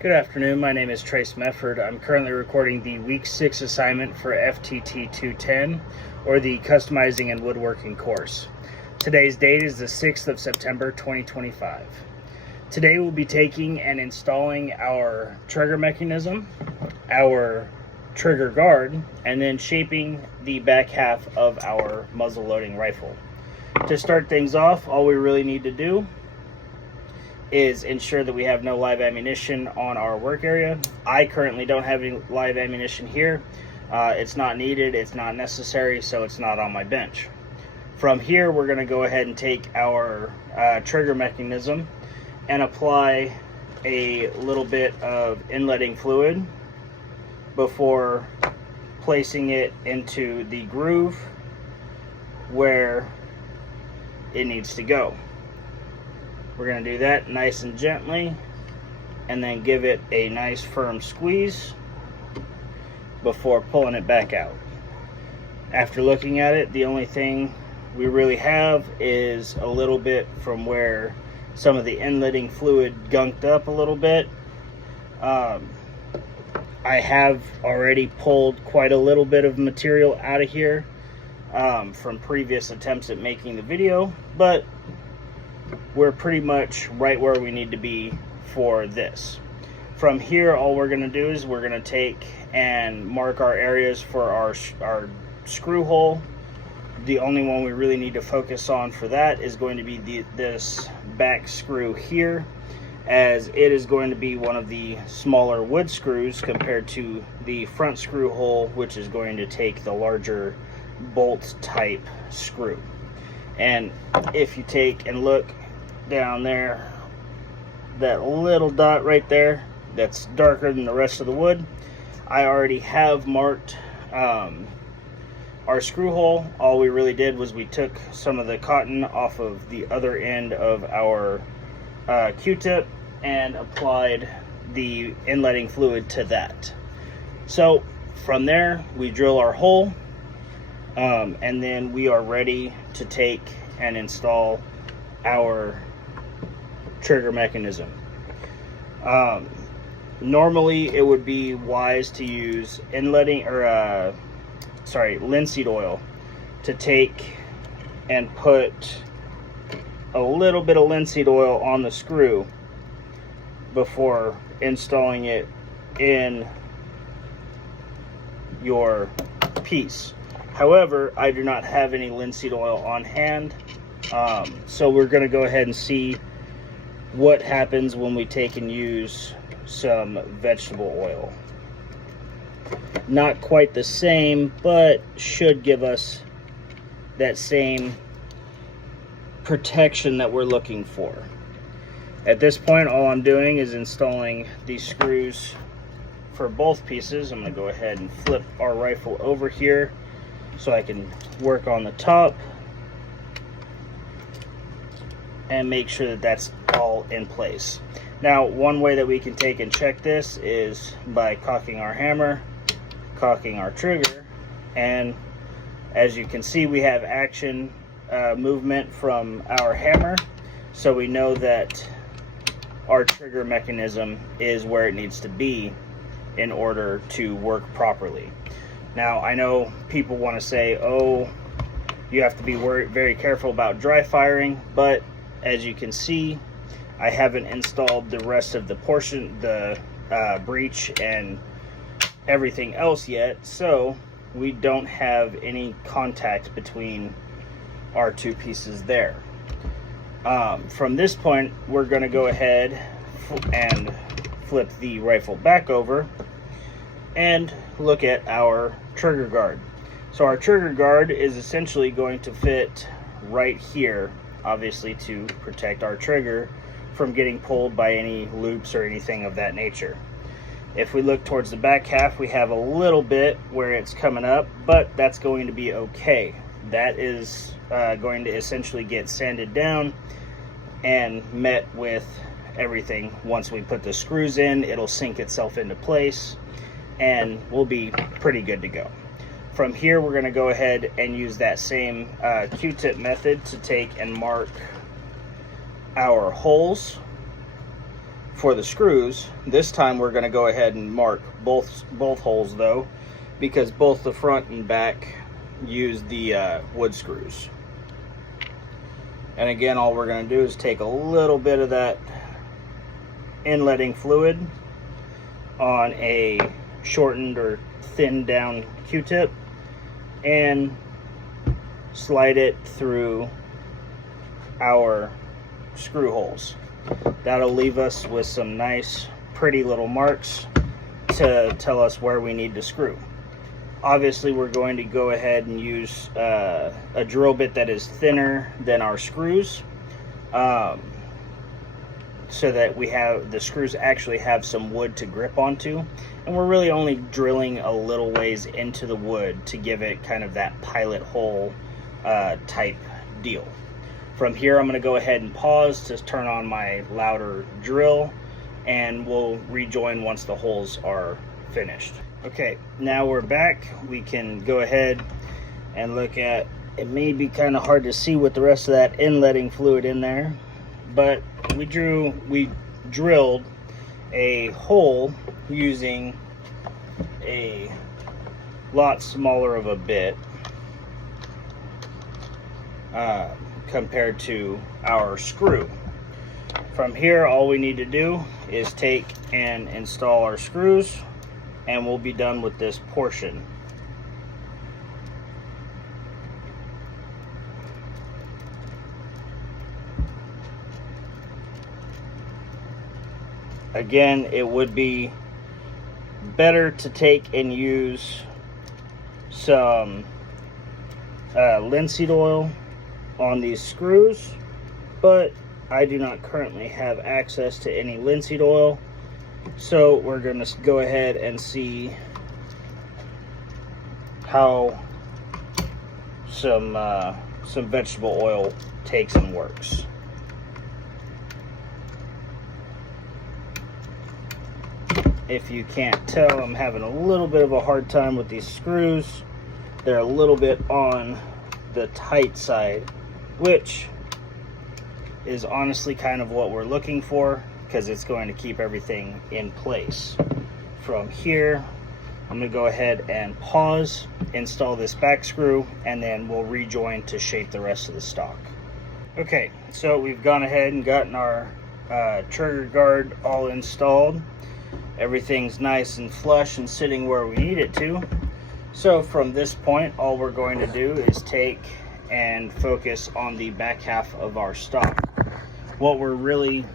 Good afternoon, my name is Trace Mefford. I'm currently recording the Week 6 assignment for FTT210, or the Customizing and Woodworking course. Today's date is the 6th of September 2025. Today we'll be taking and installing our trigger mechanism, our trigger guard, and then shaping the back half of our muzzle loading rifle. To start things off, all we really need to do is ensure that we have no live ammunition on our work area. I currently don't have any live ammunition here. It's not needed, it's not necessary, so it's not on my bench. From here, we're going to go ahead and take our trigger mechanism and apply a little bit of inletting fluid before placing it into the groove where it needs to go. We're going to do that nice and gently and then give it a nice firm squeeze before pulling it back out. After looking at it, the only thing we really have is a little bit from where some of the inletting fluid gunked up a little bit. I have already pulled quite a little bit of material out of here from previous attempts at making the video, but we're pretty much right where we need to be for this. From here, all we're going to do is we're going to take and mark our areas for our screw hole. The only one we really need to focus on for that is going to be this back screw here, as it is going to be one of the smaller wood screws compared to the front screw hole, which is going to take the larger bolt type screw. And if you take and look down there, that little dot right there that's darker than the rest of the wood, I already have marked our screw hole. All we really did was we took some of the cotton off of the other end of our Q-tip and applied the inletting fluid to that. So from there, we drill our hole, and then we are ready to take and install our trigger mechanism. Normally it would be wise to use linseed oil to take and put a little bit of linseed oil on the screw before installing it in your piece. However, I do not have any linseed oil on hand, so we're going to go ahead and see what happens when we take and use some vegetable oil. Not quite the same, but should give us that same protection that we're looking for. At this point, all I'm doing is installing these screws for both pieces. I'm going to go ahead and flip our rifle over here so I can work on the top and make sure that that's all in place. Now, one way that we can take and check this is by cocking our hammer, cocking our trigger, and as you can see, we have action movement from our hammer, so we know that our trigger mechanism is where it needs to be in order to work properly. Now, I know people want to say, oh, you have to be very careful about dry firing, but as you can see, I haven't installed the rest of the portion, the breech and everything else yet, so we don't have any contact between our two pieces there. From this point, we're going to go ahead and flip the rifle back over and look at our trigger guard. So our trigger guard is essentially going to fit right here, obviously to protect our trigger from getting pulled by any loops or anything of that nature. If we look towards the back half, we have a little bit where it's coming up, but that's going to be okay. That is going to essentially get sanded down and met with everything. Once we put the screws in, it'll sink itself into place and we'll be pretty good to go. From here, we're going to go ahead and use that same Q-tip method to take and mark our holes for the screws, this time we're going to go ahead and mark both holes though, because both the front and back use the wood screws. And again, all we're going to do is take a little bit of that inletting fluid on a shortened or thinned down Q-tip and slide it through our screw holes. That'll leave us with some nice pretty little marks to tell us where we need to screw. Obviously we're going to go ahead and use a drill bit that is thinner than our screws, so that the screws actually have some wood to grip onto, and we're really only drilling a little ways into the wood to give it kind of that pilot hole type deal. From here, I'm going to go ahead and pause to turn on my louder drill, and we'll rejoin once the holes are finished. Okay, now we're back. We can go ahead and look at, it may be kind of hard to see with the rest of that inletting fluid in there, but we drilled a hole using a lot smaller of a bit compared to our screw. From here, all we need to do is take and install our screws, and we'll be done with this portion. Again, it would be better to take and use some linseed oil on these screws, but I do not currently have access to any linseed oil, so we're going to go ahead and see how some vegetable oil takes and works. If you can't tell, I'm having a little bit of a hard time with these screws. They're a little bit on the tight side, which is honestly kind of what we're looking for, because it's going to keep everything in place. From here, I'm going to go ahead and pause, install this back screw, and then we'll rejoin to shape the rest of the stock. Okay, so we've gone ahead and gotten our trigger guard all installed. Everything's nice and flush and sitting where we need it to. So from this point, all we're going to do is take and focus on the back half of our stock. What we're really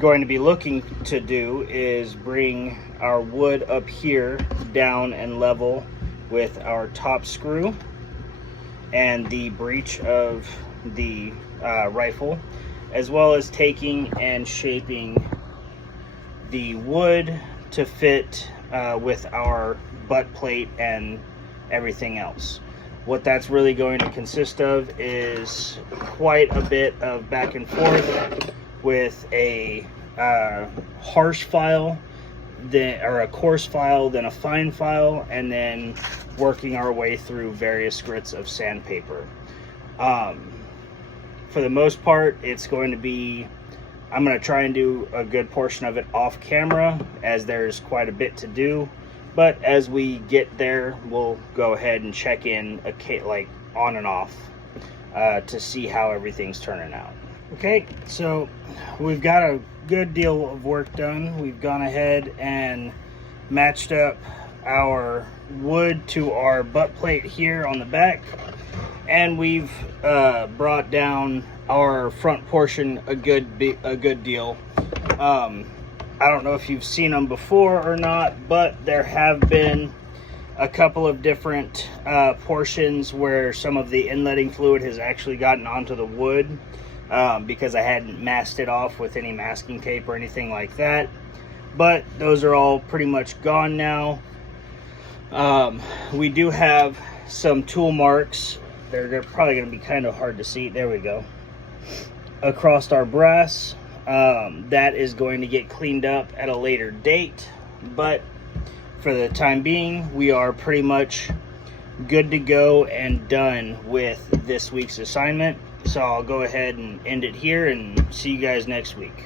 going to be looking to do is bring our wood up here down and level with our top screw and the breech of the rifle, as well as taking and shaping the wood to fit with our butt plate and everything else. What that's really going to consist of is quite a bit of back and forth with a harsh file, or a coarse file, then a fine file, and then working our way through various grits of sandpaper. For the most part, it's going to be, I'm going to try and do a good portion of it off camera, as there's quite a bit to do. But as we get there, we'll go ahead and check in like on and off to see how everything's turning out. Okay, so we've got a good deal of work done. We've gone ahead and matched up our wood to our butt plate here on the back, and we've brought down our front portion a good deal. I don't know if you've seen them before or not, but there have been a couple of different portions where some of the inletting fluid has actually gotten onto the wood, because I hadn't masked it off with any masking tape or anything like that. But those are all pretty much gone now. We do have some tool marks. They're probably going to be kind of hard to see. There we go. Across our brass. That is going to get cleaned up at a later date, but for the time being, we are pretty much good to go and done with this week's assignment. So I'll go ahead and end it here and see you guys next week.